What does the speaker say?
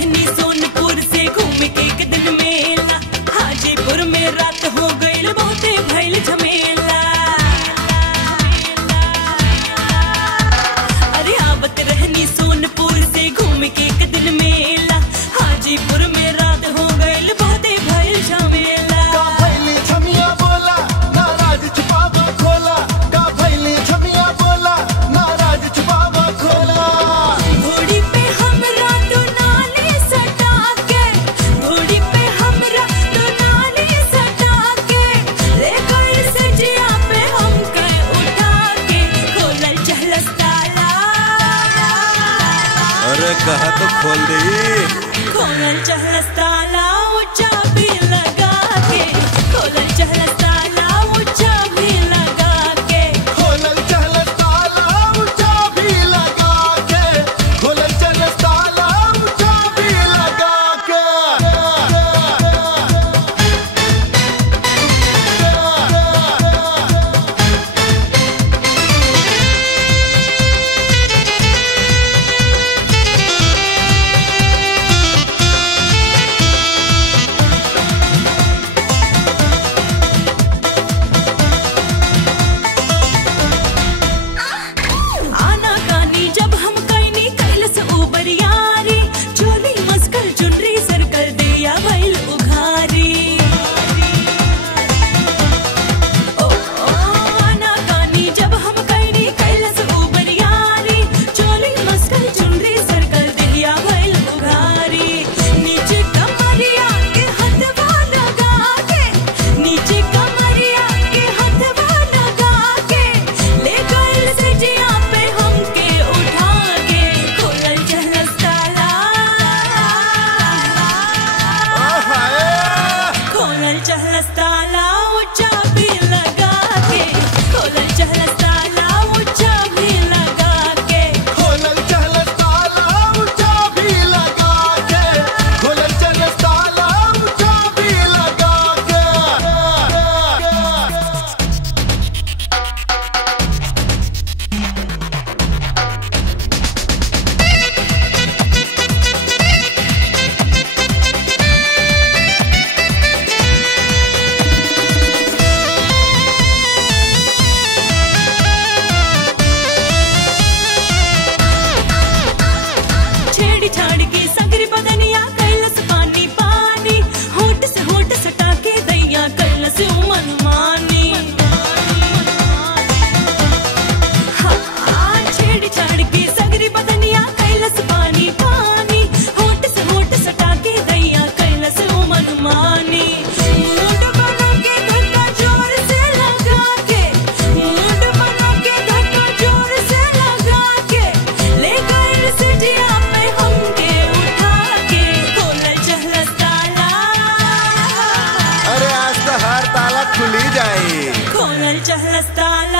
रहनी सोनपुर से घूम के एक दिन मेला, हाजीपुर में रात हो गईल बहुते भइल झमेला। अरे आवत रहनी सोनपुर से घूम के एक दिन मेला, हाजीपुर में रात हो गईल बहुते भइल झमेला। का भइली छमिया बोला नाराज छुपावा खोला, का भइली छमिया बोला नाराज छुपावा खोला। घोड़ी पे हमरा तो नाली सटा के, घोड़ी पे हमरा तो नाली सटा के, ले गइल सजिया पे हमके उठा के, खोलल चहलस ताला। अरे कहा तो खोल दी, खोलल चहलस ताला ऊंचा भी लगा के, खोलल चहलस ताला ऊंचा भी लगा के। खोलल चहलस ताला ऊंचा भी लगा के, खोलल चहलस ताला ऊंचा भी लगा के। आना कानी जब हम कईनी कैलस ऊबर यारी, चोली मस्कल चुनरी सर्कल दिया भइल उघारी। ओ आना कानी जब हम कईनी कैलस ऊबर यारी, चोली मस्कल चुनरी सर्कल दिया भइल उघारी। नीचे कमरिया के हथवा लगा के, नीचे कमरिया के हथवा लगा के, ले गइल सजिया पे हमके उठा के, खोलल चहलस ताला। खोलल चहलस ताला ऊंचा भी लगा के, खोलल चहलस ताला ऊंचा भी लगा के। खोलल चहलस ताला ऊंचा भी लगा के, खोलल चहलस ताला ऊंचा भी लगा के। छेड़ी छाड़ के सगरी बदनिया कैलस पानी पानी, होठ से होठ सटा के दैया कैलस मनमानी। हाँ छेड़ी छाड़ के सगरी बदनिया कैलस पानी पानी, होठ से होठ सटा के दैया कैलस मनमानी। मूड बना के धक्का जोर से लगा के, मूड बना के धक्का जोर से लगा के, ले गइल सजिया पे हमके उठा के, खोलल चहलस ताला। अरे आज तो हर ताला खुली जाई। खोलल चहलस ताला